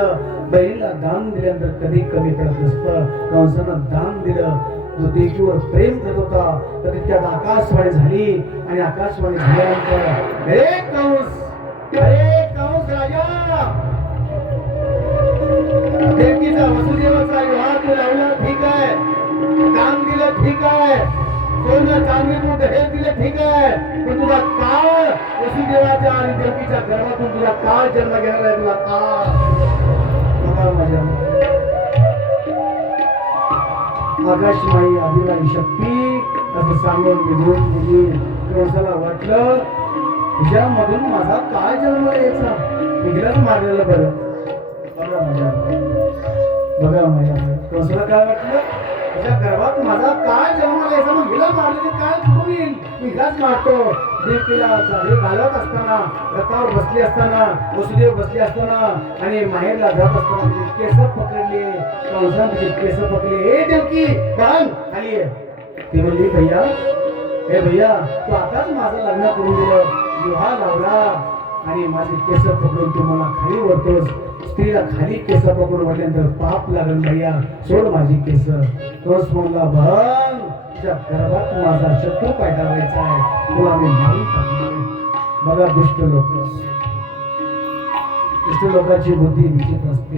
दिलं, बहिणीला दान दिल्यानंतर कधी कमी पडत नसतं. कंसानं दान दिलं, तो देवीवर प्रेम करत होता, तर त्यात आकाशवाणी झाली आणि आकाशवाणी झाल्यानंतर अरे कंस राजा, देवकीचा वसुदेवाचा विवाह तू लावला ठीक आहे, दान दिलं ठीक आहे, सोनं चांदी तू दहेज दिलं ठीक आहे, पण तुझा काळ वसुदेवाच्या आणि देवकीच्या गर्भातून तुझा काळ जन्म घेणार आहे. तुझा काळ माझ्या आकाशमाई आदिवाई शक्ती असं सांगून निघून गेली. कंसाला वाटलं हिच्यामधून माझा काय जन्म यायचा, हिलाच मारलेलं बरं. बघा माझ्या कंसाला काय वाटलं, तुझ्या गर्भात माझा काय जन्म यायचा, मग हिला मारलेले काय कुठून येईल, हिलाच मारतो. देवकीला झाडे घालत असताना, रथावर बसली असताना, वसुदेव बसले असताना आणि माहेरला जात असताना केस पकडले, कंसाने केस पकडले. हे देवकी कान खाली आहे. ती म्हणली भैया, हे भैया तू आताच माझं लग्न करून दिलं, विवाह लावला आणि माझे केस पकडून तू मला खाली ओढतोस. स्त्रीला खाली केस पकडून वाटल्यानंतर पाप लागल भैया, सोड माझी केस. तोच म्हणला भन तुझ्या गर्भात माझा शत्रू पैदा व्हायचा आहे, तुला मी मारून टाकणार. बघा दुष्ट लोकांची बुद्धी विचित्र असते.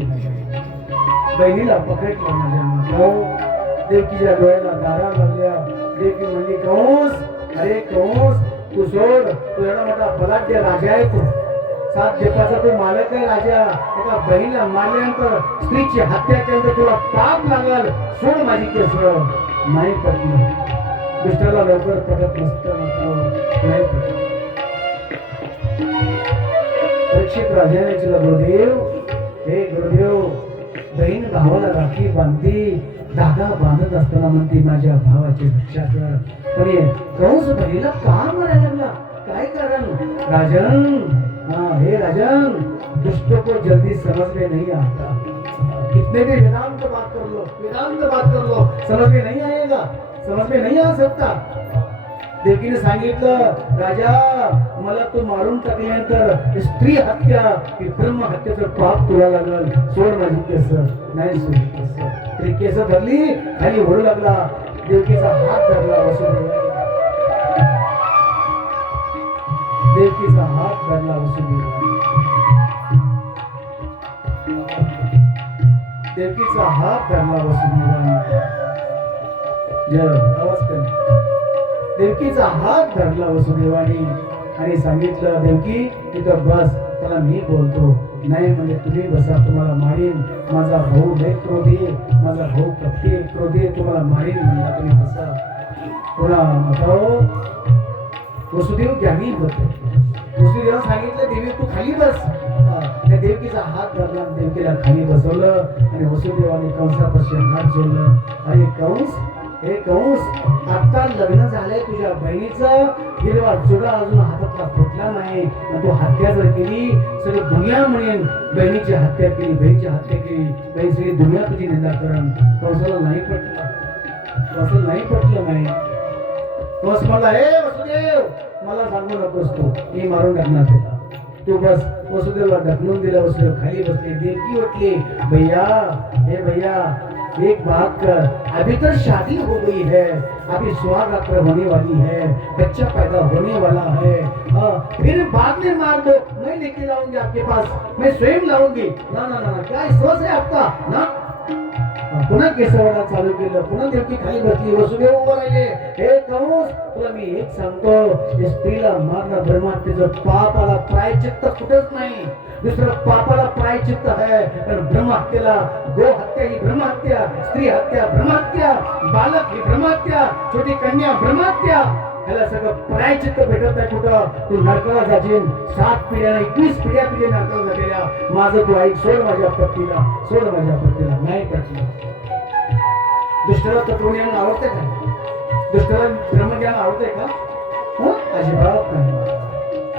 बहिणीला पकडलं माझ्या माता, देवकीच्या डोळ्याला दारा लागल्या. देवकी म्हणली कंस, अरे कंस तू सोड, तू एवढा मोठा बलाढ्य राजा आहे, तू 7 देशाचा तू मालक आहे राजा. एका बहिणीला मारल्यानंतर स्त्रीची हत्या केल्यानंतर तुला पाप लागल, सोड माझी केस. नाही पटलं, दुष्टाला लवकर पटत नसतं, नाही पटलं. परीक्षित राजाने विचारलं, गुरुदेव हे गुरुदेव, बहीण भावाला राखी बांधती, धागा बांधत असताना म्हणते माझ्या भावाची रक्षा कर, पण कंस बहिणीला का मारायला लागला, काय कारण? राजन, हाँ हे राजन, दुष्टों को जल्दी समझ में नहीं आता. कितने भी वेदांत बात कर लो, समझ में नहीं आएगा, समझ में नहीं आ सकता. देवकीने सांगितलं, राजा मला तू मारून टाकल्यानंतर स्त्री हत्या की ब्रह्म हत्याचं पाप तुला लागल, सोड माझी केस. नाही सोडली केस. तरी केस धरली, खाली ओढू लागला. देवकीचा हात धरला वसुदेवाने, देवकीचा हात धरला वसुदेवाने, देवकीचा हात धरला वसुदेवाने. आवाज कर. देवकीचा हात धरला वसुदेवाने आणि सांगितलं, देवकी तिथं बस, त्याला मी बोलतो. नाही म्हणजे तुम्ही बसा, तुम्हाला मारीन. माझा भाऊ लय क्रोधी, माझा भाऊ कपटी क्रोधी, तुम्हाला मारीन म्हणला, तुम्ही बसा. पुन्हा बताओ वसुदेव ज्ञानी होते. वसुदेवाला सांगितलं, देवी तू खाली बस. त्या देवकीचा हात धरला, देवकीला खाली बसवलं आणि वसुदेवाने कंसापाशी हात जोडलं. अरे कंस, हे कंस, आता लग्न झालंय तुझ्या बहिणीचं, हिरवा जुडा अजून हातातला फुटला नाही, तू हत्या जर केली सगळी दुनिया म्हणेन बहिणीची हत्या केली, बहिणीची हत्या केली, बहीण सगळी दुनिया तुझी निंदा करण. कंसाला नाही पटलं, कंसाला नाही पटलं. नाही कंस म्हणला, हे वसुदेव मला सांगू नकोस, तू मी मारून टाकणार त्याला, तू बस. वसुदेवला ढकलून दिलं, वसुदेव खाली बसले. देवकी उठली, भैया हे भैया एक बात कर, अभी तो शादी हो गई है, अभी सुहाग रात्र होने वाली है, बच्चा पैदा होने वाला है, फिर बाद में मार दो, मैं लेके लाऊंगी आपके पास, मैं स्वयं लाऊंगी. ना ना ना, क्या सोच है आपका ना. पुन्हा केसवाला चालू केलं, पुन्हा देवकी खाली बसली. वसुदेव उभं राहिले. हे कंस, तुला मी एक सांगतो, या स्त्रीला मारणं ब्रह्महत्येचं पापाला प्रायचित्त कुठंच नाही. दुसरं पापाला प्रायचित्त आहे, पण ब्रह्महत्येला, गो हत्या ही ब्रह्महत्या, स्त्री हत्या ब्रह्महत्या, बालक ही ब्रह्महत्या, छोटी कन्या ब्रह्महत्या, ह्याला सगळं प्रायचित्त भेटत नाही कुठं. तू नरकाला जाशील, 7 पिढ्या 21 पिढ्या तुझे नरकाला झालेल्या. माझं तू ऐक, सोड माझ्या पत्नीला, सोड माझ्या पत्नीला. नाही पटलं. दुष्टाला तत्वज्ञान आवडते का? दुष्टाला ब्रह्मज्ञान आवडते का? अजिबात नाही.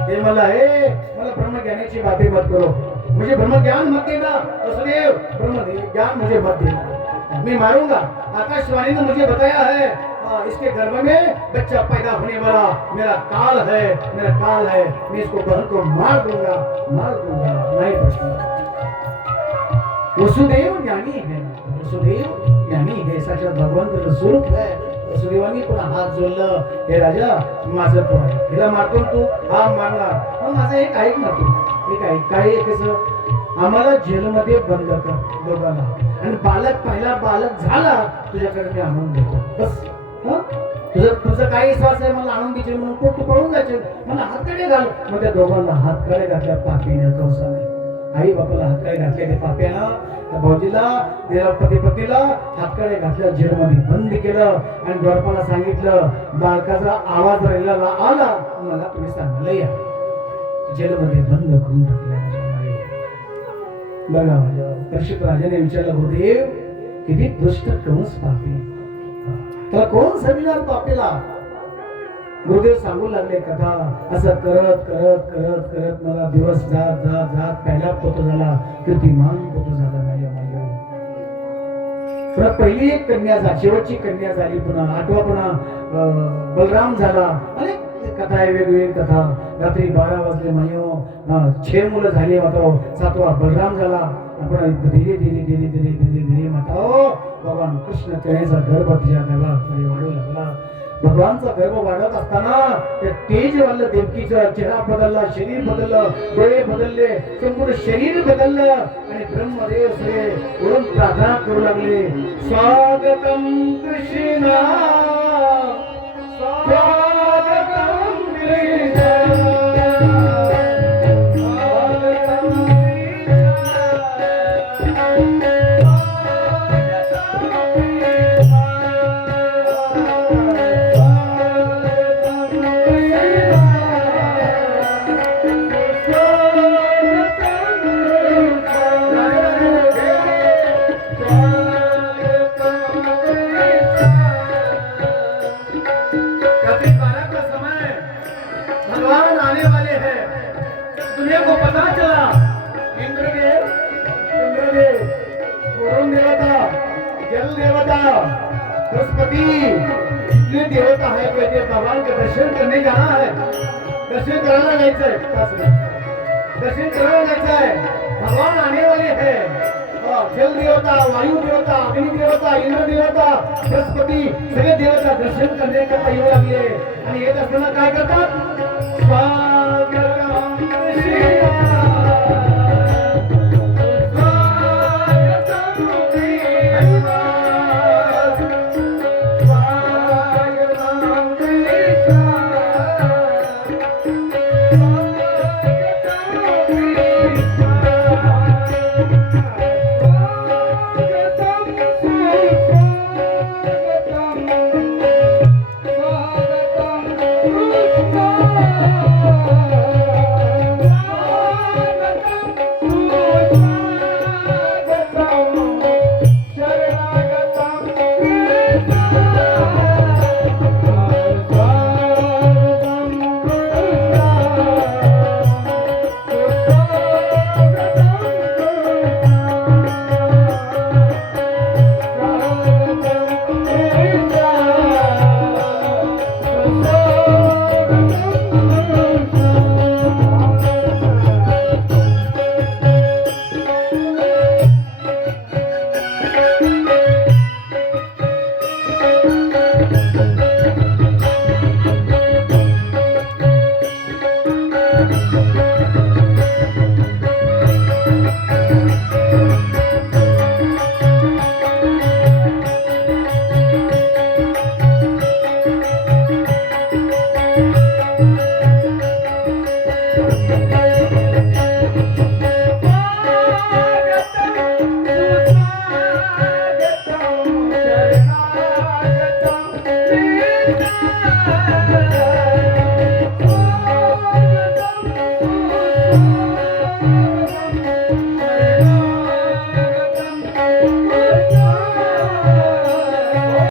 ते मला हे मला ब्रह्मज्ञानाची बातें मत करो, मुझे ब्रह्मज्ञान मत देना. वसुदेव ब्रह्मज्ञान मुझे मत देना, मैं मारूंगा. आकाशवाणी ने मुझे बताया है, इसके गर्भ में बच्चा पैदा होने वाला मेरा काल है, मेरा काल है, मैं इसको बहन को मार दूंगा, मार दूंगा. नहीं पड़ता. वसुदेव ज्ञानी है, वसुदेव ज्ञानी है, साक्षात भगवंत स्वरूप है. वसुदेवानी पुन्हा हात जोडलं, हे राजा माझं तो आहे, हिला मारतो तू, हा मारणार, मग माझं एक ऐक ना तू, एक ऐक काय कसं, आम्हाला जेलमध्ये बंद कर दोघांना, आणि पहिला बालक झाला तुझ्याकडे मी आणून देतो, बस. तुझं काही विश्वास आहे मला आणून द्यायचे म्हणून तू पळून जायचे, मला हातकडे घाल. मग त्या दोघांना हातकडे घातल्या पापीने, कंसाने आई बापाला हातकडे घातले ते पाप्यानं, त्या भाऊजीला पतीला हातकडे घातल्या, जेलमध्ये बंद केलं, आणि द्वारपाला सांगितलं बालकाचा आवाज राहिला आला मला तुम्ही सांगायला या. जेलमध्ये बंद करून टाकलं. बघा माझ्या परीक्षित राजाने विचारलं, गुरुदेव किती दुष्ट कंस पापी, त्याला कोण समजणार पापीला. गुरुदेव सांगू लागले कथा. असं करत करत करत करत मला दिवस जात जात जात पहिला पोत झाला, कीर्तिमान पोत झाला माझ्या माझ्या. पहिली एक कन्या झाली, शेवटची कन्या झाली, पुन्हा आठवा पुन्हा बलराम झाला. अनेक कथा आहे, वेगवेगळी कथा. रात्री 12 वाजले मायो 6 मुलं झाली, मात्र 7वा बलराम झाला. आपण धीरे धीरे धीरे धीरे धीरे धीरे म्हणतो भगवान कृष्ण त्याचा गर्भ तिच्या गर्भाखाली वाढू लागला. भगवानचा गर्भ वाढत असताना त्या तेज वाढलं, देवकीचा चेहरा बदलला, शरीर बदललं, डोळे बदलले, संपूर्ण शरीर बदललं, आणि ब्रह्मदेव सूर्य वरून प्रार्थना करू लागले, स्वागतम कृष्णा स्वागतम कृष्णा. भगवान आने वाले हैं, दुनिया को पता चला. इंद्रदेव, चंद्रदेव, वरुण देवता, जल देवता, बृहस्पति, ये देवता है, कहते भगवान के दर्शन करने जाना है, दर्शन कराना जायचं आहे, दर्शन कराना जायचं आहे. भगवान आने वाले हैं. जल देवता, वायु देवता, अग्नि देवता, इंद्र देवता, बृहस्पति, सगळे देवता दर्शन करण्याकरता येऊ लागले. आणि येत असताना काय करतात, स्वागतम श्री